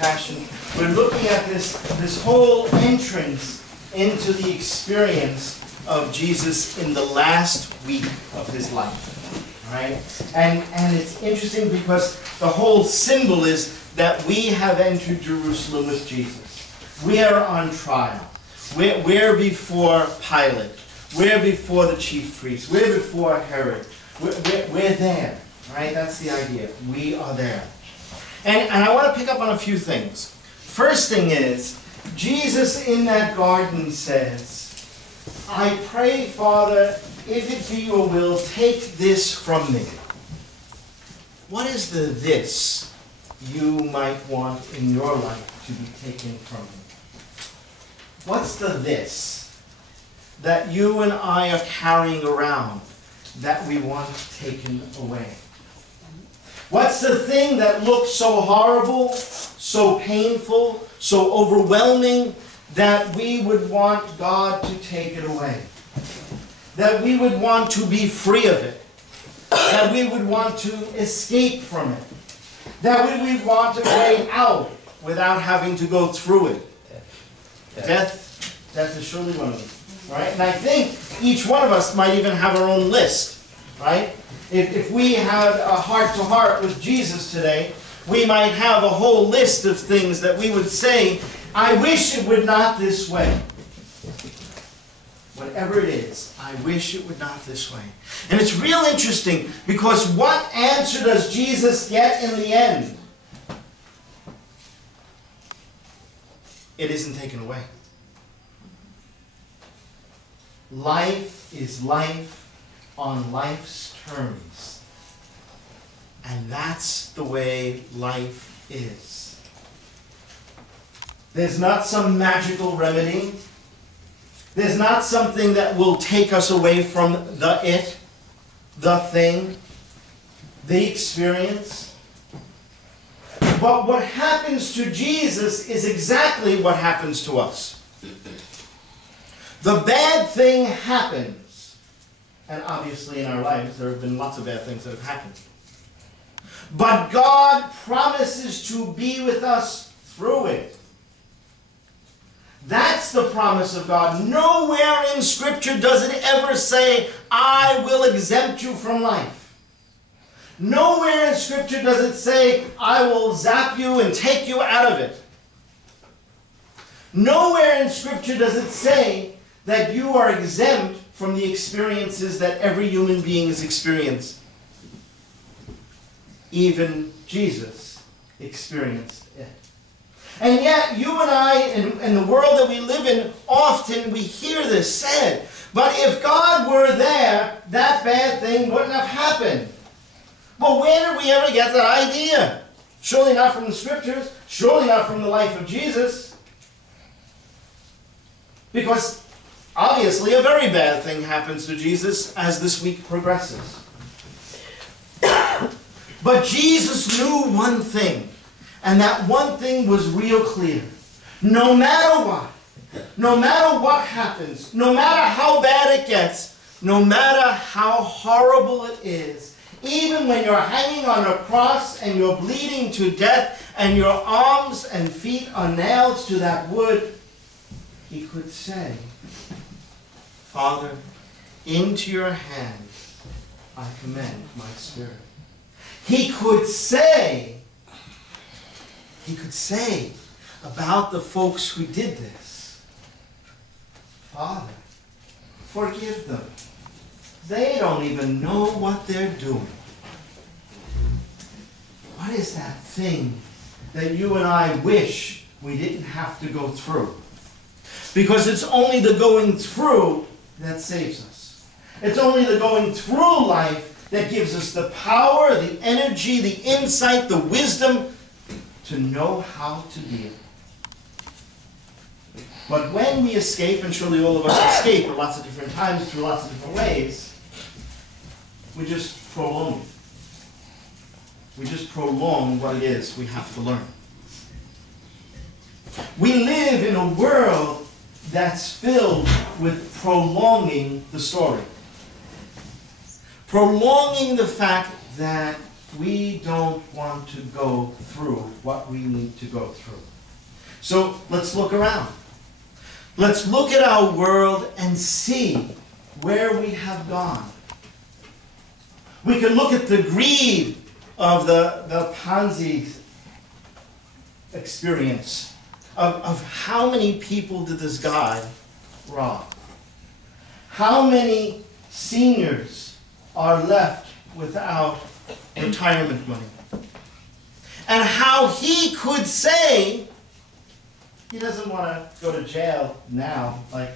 Passion, we're looking at this whole entrance into the experience of Jesus in the last week of his life. Right? And it's interesting because the whole symbol is that we have entered Jerusalem with Jesus. We are on trial. We're before Pilate. We're before the chief priests. We're before Herod. We're there. Right? That's the idea. We are there. And I want to pick up on a few things. First thing is, Jesus in that garden says, I pray, Father, if it be your will, take this from me. What is the this you might want in your life to be taken from me? What's the this that you and I are carrying around that we want taken away? What's the thing that looks so horrible, so painful, so overwhelming that we would want God to take it away? That we would want to be free of it? That we would want to escape from it? That we would want a way out without having to go through it? Death is surely one of them. Right? And I think each one of us might even have our own list. Right? If we had a heart-to-heart with Jesus today, we might have a whole list of things that we would say, I wish it would not this way. Whatever it is, I wish it would not this way. And it's real interesting because what answer does Jesus get in the end? It isn't taken away. Life is life on life's terms. And that's the way life is. There's not some magical remedy. There's not something that will take us away from the it, the thing, the experience. But what happens to Jesus is exactly what happens to us. The bad thing happens. And obviously in our lives there have been lots of bad things that have happened. But God promises to be with us through it. That's the promise of God. Nowhere in Scripture does it ever say, I will exempt you from life. Nowhere in Scripture does it say, I will zap you and take you out of it. Nowhere in Scripture does it say that you are exempt from the experiences that every human being has experienced. Even Jesus experienced it. And yet, you and I, in the world that we live in, often we hear this said. But if God were there, that bad thing wouldn't have happened. But where did we ever get that idea? Surely not from the Scriptures. Surely not from the life of Jesus. Because obviously a very bad thing happens to Jesus as this week progresses. But Jesus knew one thing. And that one thing was real clear. No matter what happens, no matter how bad it gets, no matter how horrible it is, even when you're hanging on a cross and you're bleeding to death and your arms and feet are nailed to that wood, he could say, Father, into your hands I commend my spirit. He could say about the folks who did this, Father, forgive them. They don't even know what they're doing. What is that thing that you and I wish we didn't have to go through? Because it's only the going through that saves us. It's only the going through life that gives us the power, the energy, the insight, the wisdom to know how to deal. But when we escape, and surely all of us escape at lots of different times through lots of different ways, we just prolong it. We just prolong what it is we have to learn. We live in a world that's filled with prolonging the story. Prolonging the fact that we don't want to go through what we need to go through. So let's look around. Let's look at our world and see where we have gone. We can look at the greed of the Ponzi experience, of how many people did this guy rob? How many seniors are left without retirement money? And how he could say he doesn't want to go to jail now. Like,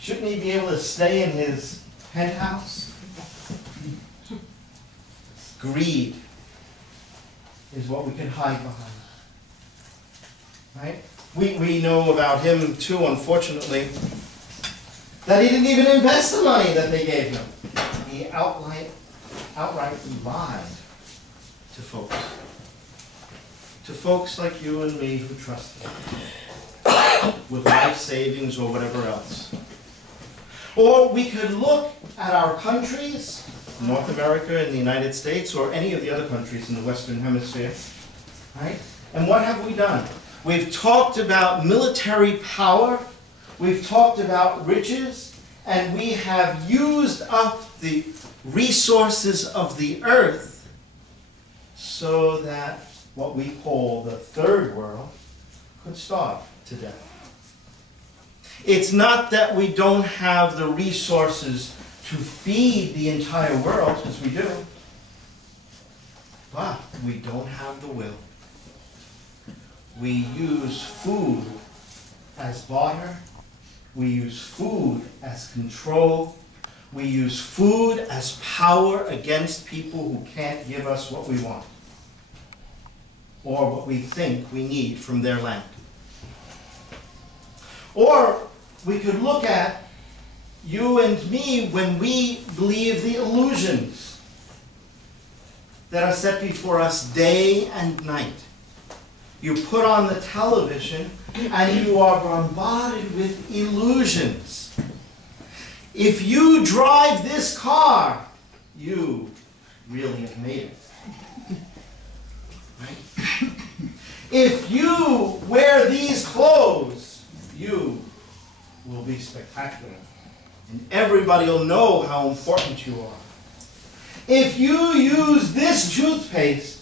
shouldn't he be able to stay in his penthouse? Greed is what we can hide behind. Right? We know about him too, unfortunately, that he didn't even invest the money that they gave him. He outright lied to folks. To folks like you and me who trust him with life savings or whatever else. Or we could look at our countries, North America and the United States, or any of the other countries in the Western Hemisphere, right? And what have we done? We've talked about military power, we've talked about riches, and we have used up the resources of the earth so that what we call the third world could starve to death. It's not that we don't have the resources to feed the entire world, because we do, but we don't have the will. We use food as barter. We use food as control. We use food as power against people who can't give us what we want or what we think we need from their land. Or we could look at you and me when we believe the illusions that are set before us day and night. You put on the television and you are bombarded with illusions. If you drive this car, you really have made it. Right? If you wear these clothes, you will be spectacular. And everybody will know how important you are. If you use this toothpaste,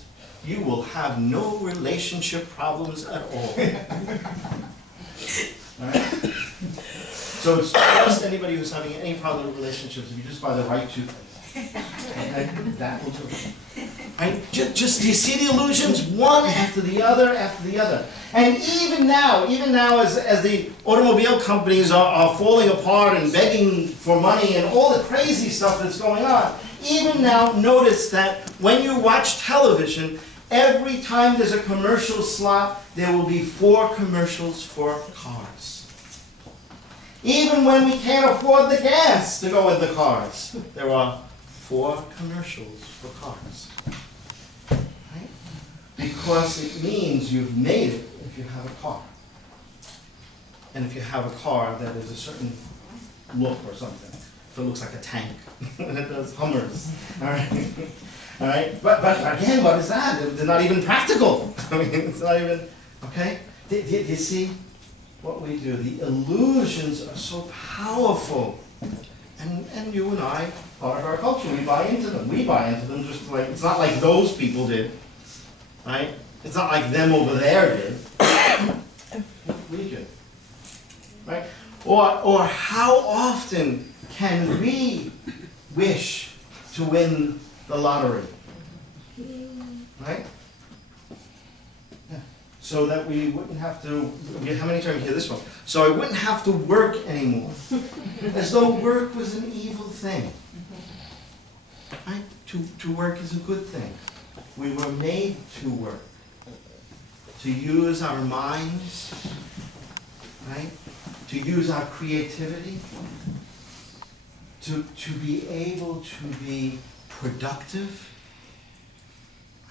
you will have no relationship problems at all. All right? So it's just anybody who's having any problem with relationships, if you just buy the right toothpaste. Okay? That will do it. Right? Just do you see the illusions? One after the other after the other. And even now as the automobile companies are falling apart and begging for money and all the crazy stuff that's going on, even now notice that when you watch television, every time there's a commercial slot, there will be 4 commercials for cars. Even when we can't afford the gas to go in the cars, there are 4 commercials for cars. Right? Because it means you've made it if you have a car. And if you have a car that is a certain look or something. If it looks like a tank. And it does Hummers. All right? All right? But again, what is that? They're not even practical. I mean, it's not even, okay? Do you see what we do? The illusions are so powerful. And you and I, part of our culture, we buy into them. We buy into them just like, it's not like those people did. Right? It's not like them over there did. We do. Right? Or how often can we wish to win the lottery? Right? Yeah. So that we wouldn't have to, how many times you hear this one? So I wouldn't have to work anymore. As though work was an evil thing. Right? To work is a good thing. We were made to work. To use our minds, right? To use our creativity. To be able to be productive,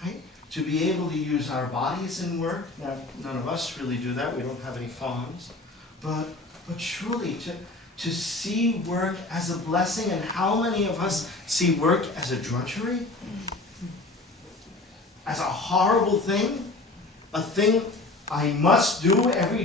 right? To be able to use our bodies in work. Now, none of us really do that. We don't have any farms. But surely to see work as a blessing, and how many of us see work as a drudgery? as a horrible thing, a thing I must do every